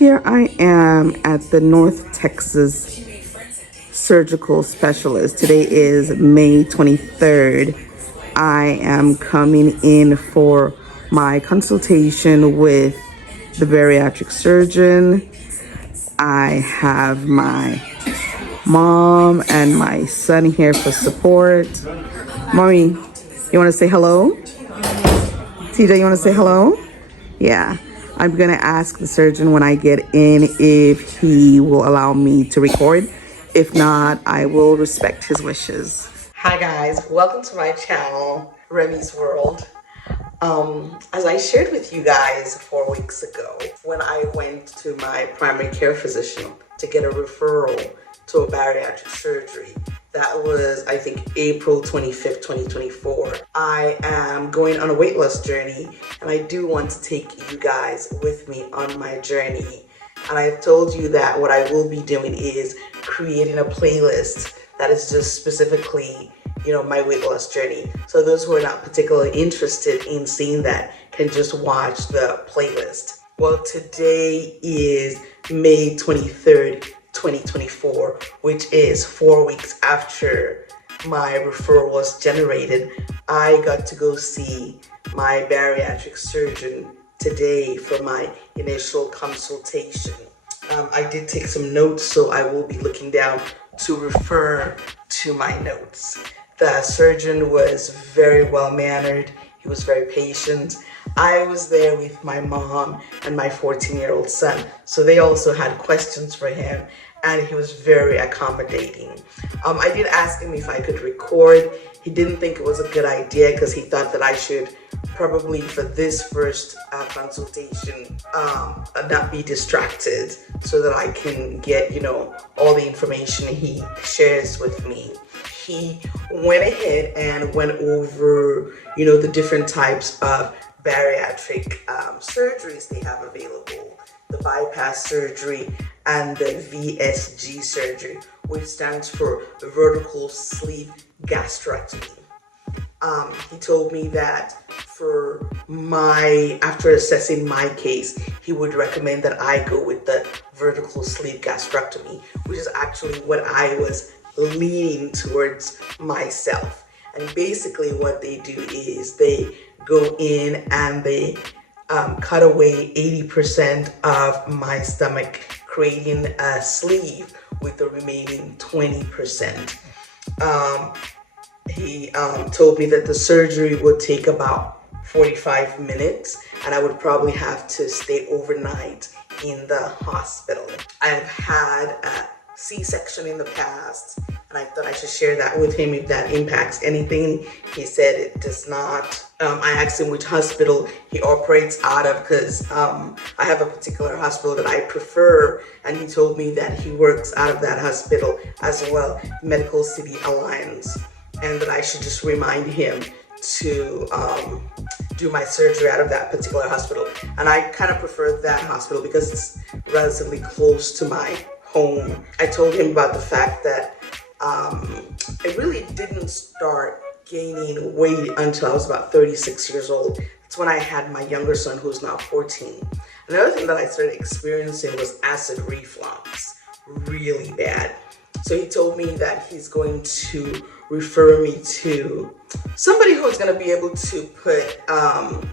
Here I am at the North Texas Surgical Specialist. Today is May 23rd. I am coming in for my consultation with the bariatric surgeon. I have my mom and my son here for support. Mommy, you want to say hello? TJ, you want to say hello? Yeah. I'm going to ask the surgeon when I get in if he will allow me to record. If not, I will respect his wishes. Hi guys, welcome to my channel, Remy's World. As I shared with you guys 4 weeks ago, when I went to my primary care physician to get a referral to a bariatric surgery, that was, I think, April 25th, 2024. I am going on a weight loss journey, and I do want to take you guys with me on my journey. And I've told you that what I will be doing is creating a playlist that is just specifically, my weight loss journey. So those who are not particularly interested in seeing that can just watch the playlist. Well, today is May 23rd, 2024, which is 4 weeks after my referral was generated. I got to go see my bariatric surgeon today for my initial consultation. I did take some notes, so I will be looking down to refer to my notes. The surgeon was very well mannered. He was very patient. I was there with my mom and my 14-year-old son, so they also had questions for him, and he was very accommodating. I did ask him if I could record. He didn't think it was a good idea because he thought that I should probably, for this first consultation, not be distracted so that I can get, all the information he shares with me. He went ahead and went over, the different types of bariatric surgeries they have available. The bypass surgery and the VSG surgery, which stands for vertical sleeve gastrectomy. He told me that after assessing my case, he would recommend that I go with the vertical sleeve gastrectomy, which is actually what I was leaning towards myself. And basically what they do is they go in and they cut away 80% of my stomach, creating a sleeve with the remaining 20%. He told me that the surgery would take about 45 minutes and I would probably have to stay overnight in the hospital. I've had a C-section in the past, and I thought I should share that with him if that impacts anything. He said it does not. I asked him which hospital he operates out of because I have a particular hospital that I prefer, and he told me that he works out of that hospital as well, Medical City Alliance, and that I should just remind him to do my surgery out of that particular hospital. And I kind of prefer that hospital because it's relatively close to my home. I told him about the fact that I really didn't start gaining weight until I was about 36 years old. That's when I had my younger son, who's now 14. Another thing that I started experiencing was acid reflux, really bad. So he told me that he's going to refer me to somebody who's going to be able to put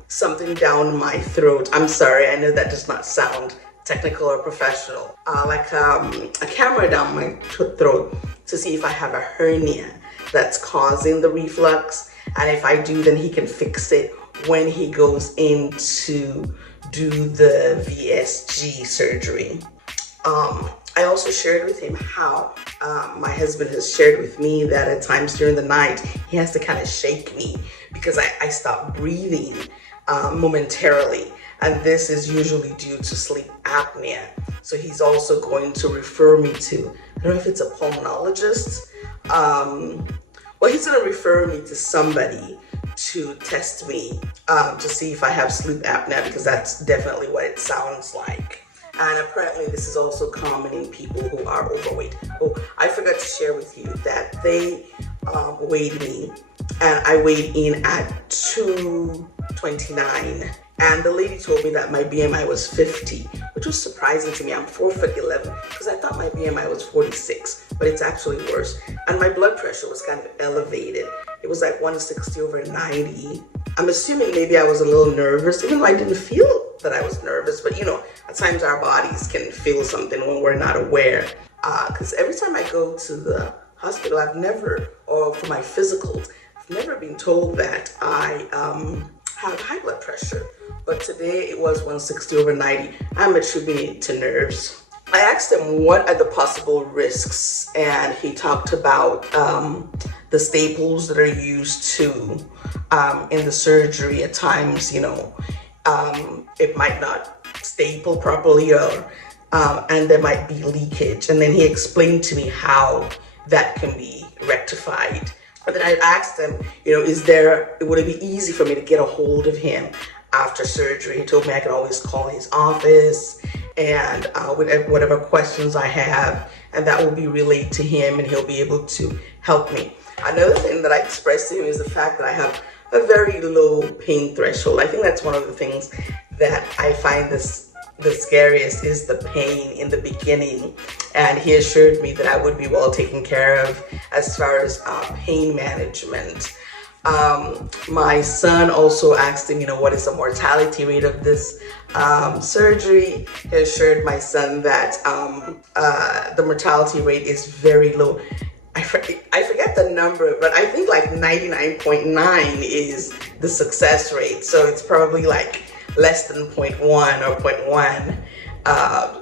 something down my throat. I'm sorry, I know that does not sound technical or professional, like a camera down my throat to see if I have a hernia that's causing the reflux, and if I do, then he can fix it when he goes in to do the VSG surgery. I also shared with him how my husband has shared with me that at times during the night he has to kind of shake me because I stop breathing momentarily. And this is usually due to sleep apnea. So he's also going to refer me to, I don't know if it's a pulmonologist. Well, he's going to refer me to somebody to test me to see if I have sleep apnea, because that's definitely what it sounds like. And apparently this is also common in people who are overweight. Oh, I forgot to share with you that they weighed me, and I weighed in at 229 And the lady told me that my BMI was 50, which was surprising to me. I'm 4'11", because I thought my BMI was 46, but it's actually worse. And my blood pressure was kind of elevated. It was like 160/90. I'm assuming maybe I was a little nervous, even though I didn't feel that I was nervous. But at times our bodies can feel something when we're not aware. Because every time I go to the hospital, or for my physicals, I've never been told that I have high blood pressure. But today it was 160/90. I'm attributing it to nerves. I asked him what are the possible risks, and he talked about the staples that are used to in the surgery. At times, it might not staple properly, and there might be leakage. And then he explained to me how that can be rectified. But then I asked him, would it be easy for me to get a hold of him after surgery? He told me I could always call his office and with whatever questions I have, and that will be relayed to him and he'll be able to help me. Another thing that I expressed to him is the fact that I have a very low pain threshold. I think that's one of the things that I find the scariest is the pain in the beginning. And he assured me that I would be well taken care of as far as pain management. My son also asked him, what is the mortality rate of this surgery? He assured my son that the mortality rate is very low. I forget the number, but I think like 99.9 is the success rate. So it's probably like less than 0.1 or 0.1.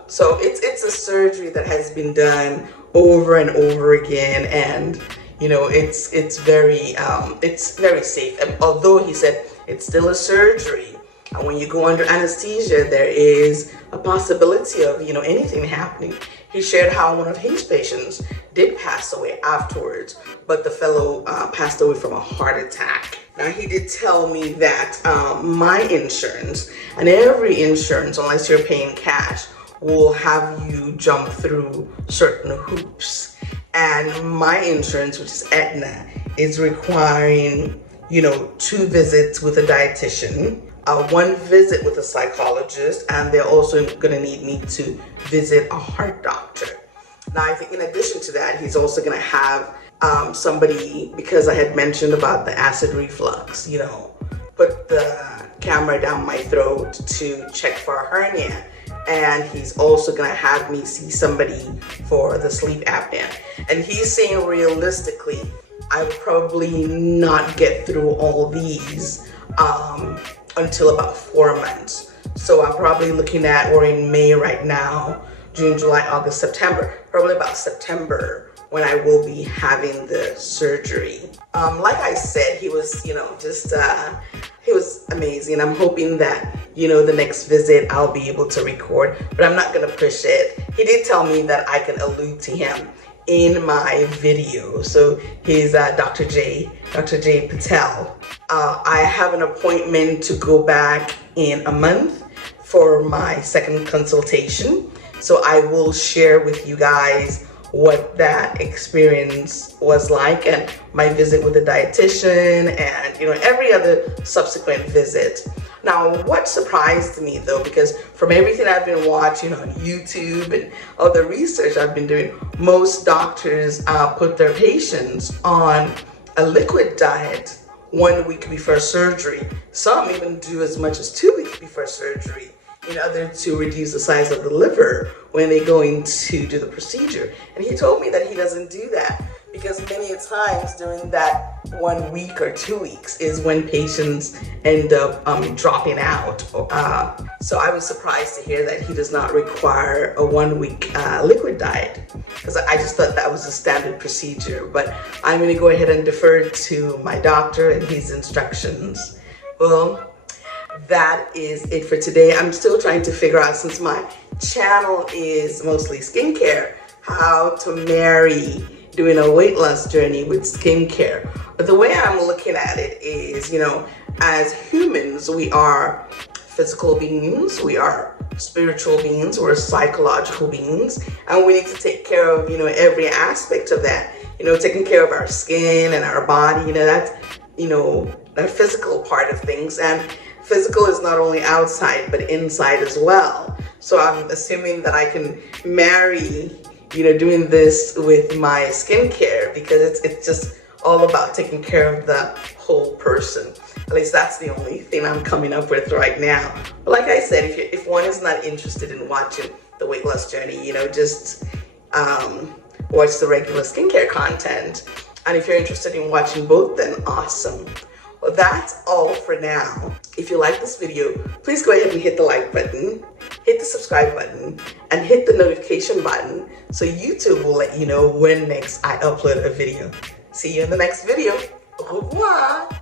So it's a surgery that has been done over and over again, and it's very safe. And although he said it's still a surgery, and when you go under anesthesia, there is a possibility of anything happening. He shared how one of his patients did pass away afterwards, but the fellow passed away from a heart attack. Now, he did tell me that my insurance, and every insurance, unless you're paying cash, will have you jump through certain hoops. And my insurance, which is Aetna, is requiring, 2 visits with a dietitian, 1 visit with a psychologist, and they're also going to need me to visit a heart doctor. Now, I think in addition to that, he's also going to have somebody, because I had mentioned about the acid reflux, put the camera down my throat to check for a hernia. And he's also going to have me see somebody for the sleep apnea. And he's saying realistically, I would probably not get through all these until about 4 months. So I'm probably looking at, we're in May right now, June, July, August, September, probably about September when I will be having the surgery. Like I said, he was, he was amazing. I'm hoping that, the next visit I'll be able to record, but I'm not going to push it. He did tell me that I can allude to him in my video. So he's Dr. J Patel. I have an appointment to go back in a month for my second consultation. So I will share with you guys what that experience was like, and my visit with the dietitian, and every other subsequent visit. Now, what surprised me though, because from everything I've been watching on YouTube and all the research I've been doing, most doctors put their patients on a liquid diet 1 week before surgery. Some even do as much as 2 weeks before surgery, in order to reduce the size of the liver when they go in to do the procedure. And he told me that he doesn't do that because many times during that 1 week or 2 weeks is when patients end up dropping out. So I was surprised to hear that he does not require a 1 week liquid diet, because I just thought that was a standard procedure. But I'm going to go ahead and defer to my doctor and his instructions. Well, that is it for today. I'm still trying to figure out, since my channel is mostly skincare, how to marry doing a weight loss journey with skincare. But the way I'm looking at it is, as humans, we are physical beings, we are spiritual beings, we're psychological beings, and we need to take care of, every aspect of that. Taking care of our skin and our body, that's, the physical part of things. And physical is not only outside, but inside as well. So I'm assuming that I can marry, doing this with my skincare, because it's just all about taking care of the whole person. At least that's the only thing I'm coming up with right now. But like I said, if one is not interested in watching the weight loss journey, just watch the regular skincare content. And if you're interested in watching both, then awesome. Well, that's all for now. If you like this video, please go ahead and hit the like button, hit the subscribe button, and hit the notification button so YouTube will let you know when next I upload a video. See you in the next video. Au revoir.